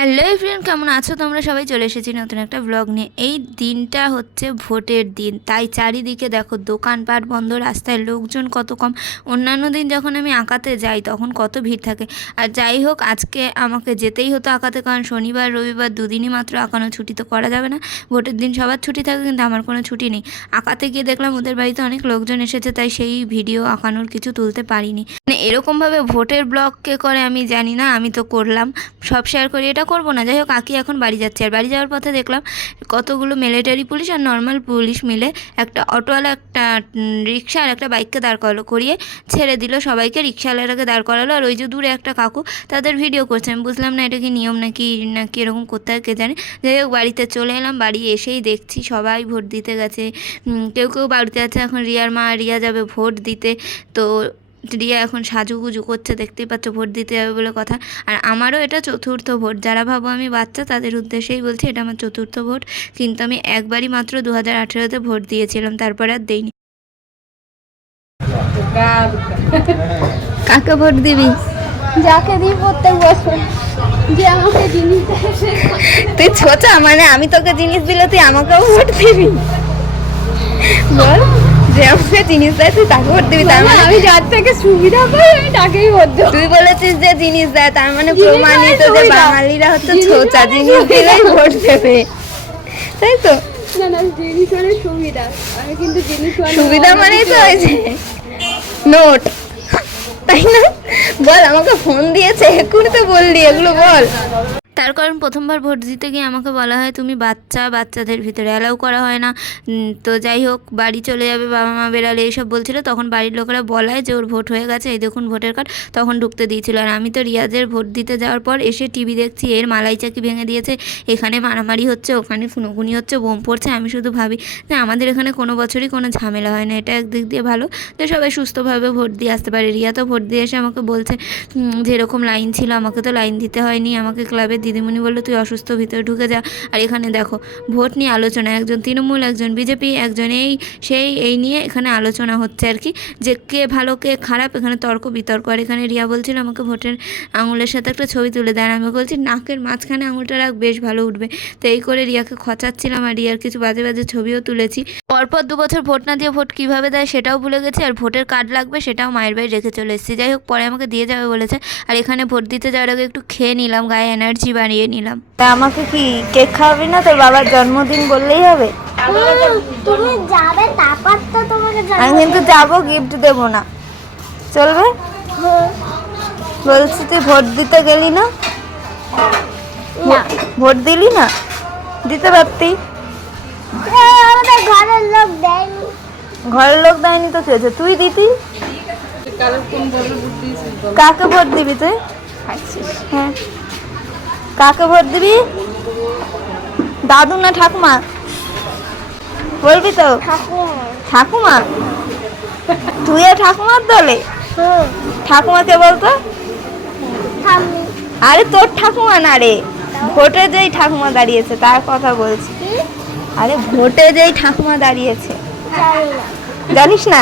Hello everyone, কেমন আছো তোমরা সবাই? চলে এসেছি নতুন একটা ব্লগ নিয়ে। এই দিনটা হচ্ছে ভোটের দিন, তাই চারিদিকে দেখো দোকানপাট বন্ধ, রাস্তায় লোকজন কত কম। অন্যান্য দিন যখন আমি আঁকাতে যাই তখন কত ভিড় থাকে। আর যাই হোক, আজকে আমাকে যেতেই হতো আঁকাতে, কারণ শনিবার রবিবার দুদিনই মাত্র আঁকানো, ছুটি তো করা যাবে না। ভোটের দিন সবার ছুটি থাকে, কিন্তু আমার কোনো ছুটি নেই। আঁকাতে গিয়ে দেখলাম ওদের বাড়িতে অনেক লোকজন এসেছে, তাই সেই ভিডিও আঁকানোর কিছু তুলতে পারিনি। মানে এরকমভাবে ভোটের ব্লগ কে করে আমি জানি না, আমি তো করলাম, সব শেয়ার করি, এটা করবো না। যাই হোক, কাকি এখন বাড়ি যাচ্ছে, আর বাড়ি যাওয়ার পথে দেখলাম কতগুলো মিলিটারি পুলিশ আর নর্মাল পুলিশ মিলে একটা অটোওয়ালা, একটা রিক্সা আর একটা বাইককে দাঁড় করিয়ে ছেড়ে দিল সবাইকে। রিক্সাওয়ালাটাকে দাঁড় করালো, আর ওই যে দূরে একটা কাকু তাদের ভিডিও করছে। আমি বুঝলাম না এটা কি নিয়ম নাকি নাকি এরকম করতে হয় কে জানে। যাই হোক, বাড়িতে চলে এলাম, বাড়ি এসেই দেখছি সবাই ভোট দিতে গেছে। কেউ কেউ বাড়িতে আছে, এখন রিয়ার মা, রিয়া যাবে ভোট দিতে। তো রিয়া এখন সাজুগুজু করছে, দেখতেই পাচ্ছ, ভোট দিতে যাবে বলে কথা। আর আমারও এটা চতুর্থ ভোট। যারা ভাবো আমি বাচ্চা তাদের উদ্দেশ্যেই বলছি, এটা আমার চতুর্থ ভোট। কিন্তু আমি একবারই মাত্র 2018-তে ভোট দিয়েছিলাম, তারপরে আর দেইনি। কাকে ভোট দিবি? যাকে দিই প্রত্যেক বছর, যে আমাকে জিনিস দেয়। তুই ছোচা, মানে আমি তোকে জিনিস দিলে তুই আমাকেও ভোট দিবি? বল, যে আমাকে জিনিস দেয় তুই তাকে ভোট দিবি? তার মানে আমি যার থেকে সুবিধা পাই আমি তাকেই ভোট দেবো। তুই বলেছিস যে জিনিস দেয়, তার মানে প্রমাণিত যে বাঙালিরা হচ্ছে ছোচা, জিনিস দিলেই ভোট দেবে, তাই তো? না না, জিনিস মানে সুবিধা, আমি কিন্তু জিনিস সুবিধা মানেই তো ওই যে নোট, তাই না? বল, আমাকে ফোন দিয়েছে এক্ষুনি তো বললি, এগুলো বল। তার কারণ প্রথমবার ভোট দিতে গিয়ে আমাকে বলা হয় তুমি বাচ্চা, বাচ্চাদের ভিতরে অ্যালাউ করা হয় না। তো যাই হোক, বাড়ি চলে যাবে বাবা মা বেরালে এইসব বলছিল। তখন বাড়ির লোকেরা বলায় যে ওর ভোট হয়ে গেছে, এই দেখুন ভোটের কার্ড, তখন ঢুকতে দিয়েছিল। আর আমি তো রিয়াজের ভোট দিতে যাওয়ার পর এসে টিভি দেখছি, এর মালাই চাকি ভেঙে দিয়েছে, এখানে মারামারি হচ্ছে, ওখানে খুনোখুনি হচ্ছে, বোম পড়ছে। আমি শুধু ভাবি যে আমাদের এখানে কোনো বছরই কোনো ঝামেলা হয় না, এটা একদিক দিয়ে ভালো যে সবাই সুস্থভাবে ভোট দিয়ে আসতে পারে। রিয়া তো ভোট দিয়ে এসে আমাকে বলছে যে এরকম লাইন ছিল, আমাকে তো লাইন দিতে হয়নি, আমাকে ক্লাবের দিদিমণি বললো তুই অসুস্থ, ভিতরে ঢুকে যা। আর এখানে দেখো ভোট নিয়ে আলোচনা, একজন তৃণমূল, একজন বিজেপি, একজন এই নিয়ে এখানে আলোচনা হচ্ছে আর কি, যে কে ভালো কে খারাপ, এখানে তর্ক বিতর্ক। আর এখানে রিয়া বলছিল আমাকে ভোটের আঙুলের সাথে একটা ছবি তুলে দেয়, আমি বলছি নাকের মাঝখানে আঙুলটা রাখ, বেশ ভালো উঠবে। তো এই করে রিয়াকে খচাচ্ছিলাম, আর রিয়ার কিছু বাজে বাজে ছবিও তুলেছি। পরপর 2 বছর ভোট না দিয়ে ভোট কীভাবে দেয় সেটাও ভুলে গেছি, আর ভোটের কার্ড লাগবে সেটাও মায়ের বাড়ি রেখে চলে এসেছি। যাই হোক, পরে আমাকে দিয়ে যাবে বলেছে। আর এখানে ভোট দিতে যাওয়ার আগে একটু খেয়ে নিলাম, গায়ে এনার্জি বানিয়ে নিলাম। তা আমাকে কি কেক খাওয়াবি না? তোর বাবার জন্মদিন বললেই হবে? তুমি যাবে, তারপর তো তোমাকে আমি কিন্তু যাবো, গিফট দেবো না, চলবে? বলছি তুই ভোট দিতে গেলি না? ভোট দিলি না? দিতে পারতি। আমাদের ঘরের লোক দেয়নি। ঘরের লোক দেয়নি তো কি হয়েছে, তুই দিতি। কাকে ভোট দিবি তুই? হ্যাঁ, কাকে ভোট দিবি? দাদু না ঠাকুমা বলবি তো? ঠাকুমা? তুই ঠাকুমার দলে? ঠাকুমাকে বলতো। আরে তোর ঠাকুমা না রে, ভোটে যেই ঠাকুমা দাঁড়িয়েছে তার কথা বলছি। আরে ভোটে যেই ঠাকুমা দাঁড়িয়েছে, জানিস না?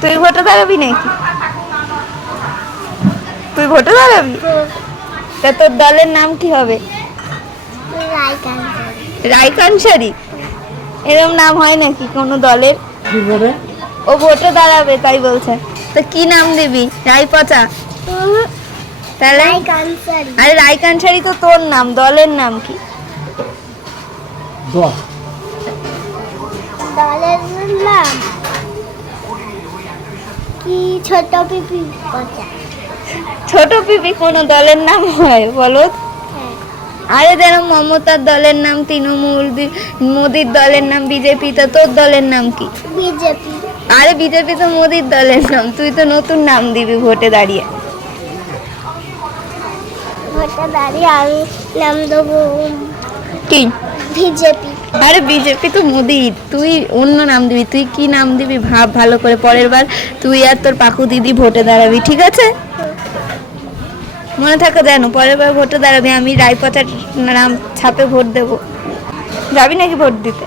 তুই ভোটে দাঁড়াবি নাকি? তুই ভোটে দাঁড়াবি? তা তোর দলের নাম কি হবে? রায়কানসারি? এরকম নাম হয় নাকি কোনো দলের? ও ভোটে দাঁড়াবে তাই বলছে। তো কি নাম দিবি? রায়পচা? তাহলে আরে রায়কানসারি তো তোর নাম, দলের নাম কি? দলের নাম কি? ছোট পিপি পচা। ছোট পিপি কোনো দলের নাম হয় বলো? আরে যেরকম মমতার দলের নাম তৃণমূল, মোদির দলের নাম বিজেপি, তা তোর দলের নাম কি? বিজেপি। আরে বিজেপি তো মোদির দলের নাম, তুই তো নতুন নাম দিবি ভোটে দাঁড়িয়ে। ভোটে দাঁড়িয়ে আমি নাম দেবো কি? বিজেপি। আরে বিজেপি তো মোদির, তুই অন্য নাম দিবি। তুই কি নাম দিবি ভাব ভালো করে, পরের বার তুই আর তোর পাকু দিদি ভোটে দাঁড়াবি, ঠিক আছে? মনে থাকে যেন, পরের বার ভোটে দাঁড়াবি, আমি রায়পচার নাম ছাপে ভোট দেবো। যাবি নাকি ভোট দিতে?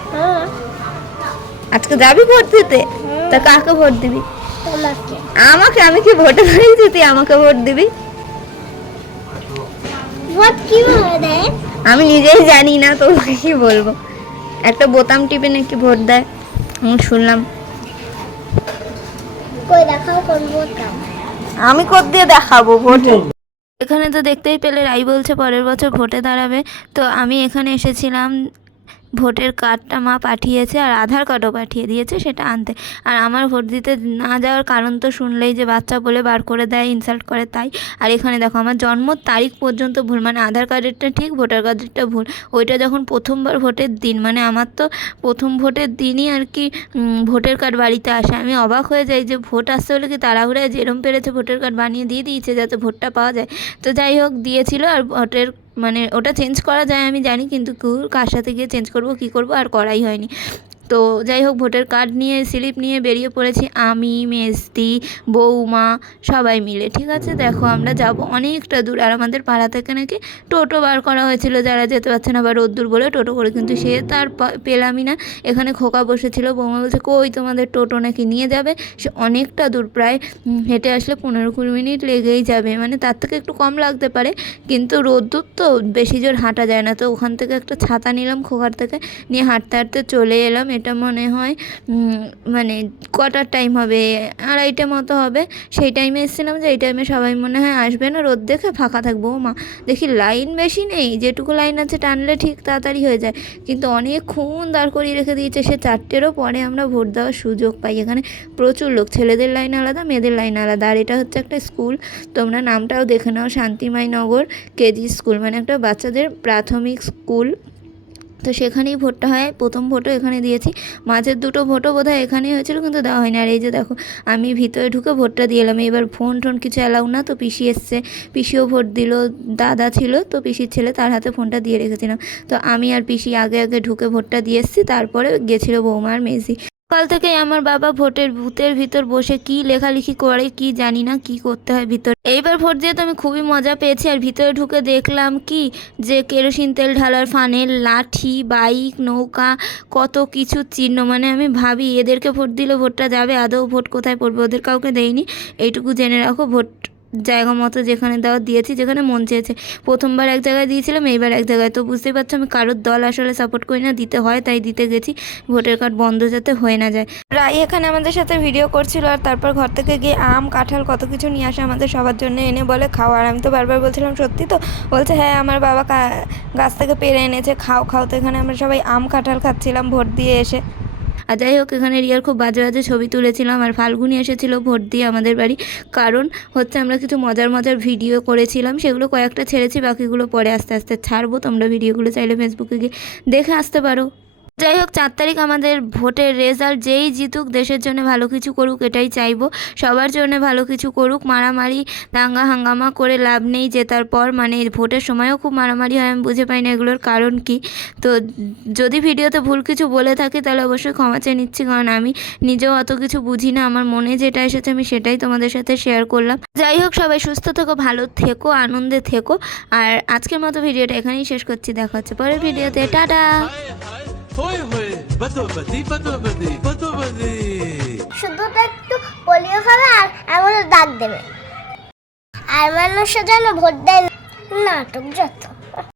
আজকে যাবি ভোট দিতে? তা কাকে ভোট দিবি? তোমাকে। আমাকে? আমি কি ভোটে দাঁড়িয়েছি তুই আমাকে ভোট দিবি? ভোট কিভাবে দেয়? আমি নিজেই জানি না, তো কি বলবো। একটা বোতাম টিপে নাকি ভোট দেয়, আমি শুনলাম। কই দেখাও কোন বোতাম? আমি কোথ দিয়ে দেখাবো ভোট? এখানে তো দেখতেই পেলে রাই বলছে পরের বছর ভোটে দাঁড়াবে। তো আমি এখানে এসেছিলাম, ভোটের কার্ডটা মা পাঠিয়েছে আর আধার কার্ডও পাঠিয়ে দিয়েছে সেটা আনতে। আর আমার ভোট দিতে না যাওয়ার কারণ তো শুনলেই, যে বাচ্চা বলে বার করে দেয়, ইনসাল্ট করে, তাই। আর এখানে দেখো আমার জন্ম তারিখ পর্যন্ত ভুল, মানে আধার কার্ডেরটা ঠিক, ভোটার কার্ডেরটা ভুল। ওইটা যখন প্রথমবার ভোটের দিন, মানে আমার তো প্রথম ভোটের দিনই আর কি ভোটার কার্ড বাড়িতে আসে। আমি অবাক হয়ে যাই যে ভোট আসতে হলে কি তাড়াহুড়ায় যেরম পেরেছে ভোটার কার্ড বানিয়ে দিয়ে দিয়েছে যাতে ভোটটা পাওয়া যায়। তো যাই হোক দিয়েছিল। আর ভোটের মানে ওটা চেঞ্জ করা যায় আমি জানি, কিন্তু কার সাথে গিয়ে চেঞ্জ করব কী করব আর করাই হয়নি। তো যাই হোক ভোটার কার্ড নিয়ে, স্লিপ নিয়ে বেরিয়ে পড়েছি আমি, মেজদি, বৌমা সবাই মিলে। ঠিক আছে, দেখো আমরা যাব অনেকটা দূর। আর আমাদের পাড়া থেকে নাকি টোটো বার করা হয়েছিল, যারা যেতে পারছে না বা রোদ্দুর বলে টোটো করে, কিন্তু সে তার পেলামই না। এখানে খোকা বসেছিল, বৌমা বলছে কই তোমাদের টোটো নাকি নিয়ে যাবে। সে অনেকটা দূর, প্রায় হেঁটে আসলে 15-20 মিনিট লেগেই যাবে, মানে তার থেকে একটু কম লাগতে পারে, কিন্তু রোদ্দুর তো বেশি জোর হাঁটা যায় না। তো ওখান থেকে একটা ছাতা নিলাম খোকার থেকে, নিয়ে হাঁটতে হাঁটতে চলে এলাম। এটা মনে হয় মানে কটার টাইম হবে, 2:30 মতো হবে। সেই টাইমে এসেছিলাম, যে এই টাইমে সবাই মনে হয় আসবে না, রোদ দেখে ফাঁকা থাকবো। মা দেখি লাইন বেশি নেই, যেটুকু লাইন আছে টানলে ঠিক তাড়াতাড়ি হয়ে যায়, কিন্তু অনেকক্ষণ দাঁড় করিয়ে রেখে দিয়েছে। সে 4টেরও পরে আমরা ভোট দেওয়ার সুযোগ পাই। এখানে প্রচুর লোক, ছেলেদের লাইন আলাদা, মেয়েদের লাইন আলাদা। আর এটা হচ্ছে একটা স্কুল, তোমরা নামটাও দেখে নাও, শান্তিমাইনগর কেজি স্কুল, মানে একটা বাচ্চাদের প্রাথমিক স্কুল। তো সেখানেই ভোটটা হয়, প্রথম ভোটও এখানে দিয়েছি, মাঝের দুটো ভোটও বোধহয় এখানেই হয়েছিল, কিন্তু দেওয়া হয়নি। আর এই যে দেখো আমি ভিতরে ঢুকে ভোটটা দিয়ে এলাম। এবার ফোন টোন কিছু অ্যালাউ না, তো পিসি এসছে, পিসিও ভোট দিল, দাদা ছিল তো পিসির ছেলে, তার হাতে ফোনটা দিয়ে রেখেছিলাম। তো আমি আর পিসি আগে আগে ঢুকে ভোটটা দিয়ে এসেছি, তারপরে গেছিলো বৌমা আর মেজি। সকাল থেকেই আমার বাবা ভোটের বুথের ভিতর বসে কি লেখালেখি করে কি জানি না, কি করতে হয় ভিতর। এইবার ভোট দিয়ে তো আমি খুবই মজা পেয়েছি। আর ভিতরে ঢুকে দেখলাম কি, যে কেরোসিন তেল ঢালার ফানেল, লাঠি, বাইক, নৌকা, কত কিছু চিহ্ন। মানে আমি ভাবি এদেরকে ভোট দিলে ভোটটা যাবে, আদৌ ভোট কোথায় পড়বে, ওদের কাউকে দেয়নি। এইটুকু জেনে রাখো, ভোট জায়গা মতো যেখানে দেওয়া দিয়েছি, যেখানে মন চেয়েছে। প্রথমবার এক জায়গায় দিয়েছিলাম, এইবার এক জায়গায়। তো বুঝতেই পারছো আমি কারোর দল আসলে সাপোর্ট করি না, দিতে হয় তাই দিতে গেছি, ভোটার কার্ড বন্ধ যাতে হয়ে না যায়। রাই এখানে আমাদের সাথে ভিডিও করছিল, আর তারপর ঘর থেকে গিয়ে আম, কাঁঠাল কত কিছু নিয়ে আসে আমাদের সবার জন্য, এনে বলে খাও। আর আমি তো বারবার বলছিলাম সত্যি তো, বলছে হ্যাঁ আমার বাবা গাছ থেকে পেরে এনেছে, খাও খাও। তো এখানে আমরা সবাই আম কাঁঠাল খাচ্ছিলাম ভোট দিয়ে এসে। আর যাই হোক এখানে রিয়ার খুব বাজে বাজে ছবি তুলেছিলাম। আর ফাল্গুনি এসেছিলো ভোট দিয়ে আমাদের বাড়ি, কারণ হচ্ছে আমরা কিছু মজার মজার ভিডিও করেছিলাম, সেগুলো কয়েকটা ছেড়েছি, বাকিগুলো পরে আস্তে আস্তে ছাড়বো। তোমরা ভিডিওগুলো চাইলে ফেসবুকে গিয়ে দেখে আসতে পারো। যাই হোক 4 তারিখ আমাদের ভোটের রেজাল্ট, যেই জিতুক দেশের জন্য ভালো কিছু করুক, এটাই চাইবো, সবার জন্য ভালো কিছু করুক। মারামারি দাঙ্গা হাঙ্গামা করে লাভ নেই জেতার পর, মানে ভোটের সময়ও খুব মারামারি হয়, আমি বুঝে পাই না এগুলোর কারণ কি। তো যদি ভিডিওতে ভুল কিছু বলে থাকি তাহলে অবশ্যই ক্ষমা চেয়ে নিচ্ছি, কারণ আমি নিজেও অত কিছু বুঝি না, আমার মনে যেটা এসেছে আমি সেটাই তোমাদের সাথে শেয়ার করলাম। যাই হোক সবাই সুস্থ থেকো, ভালো থেকো, আনন্দে থেকো। আর আজকের মতো ভিডিওটা এখানেই শেষ করছি, দেখা হচ্ছে পরের ভিডিওতে, টাটা। होए होए बदोबदी बदोबदी बदोबदी শুধু তো একটু পোলিও খাবে আর এমন দাগ দেবে, আর মানুষের জন্য ভোট দেয়, নাটক যত।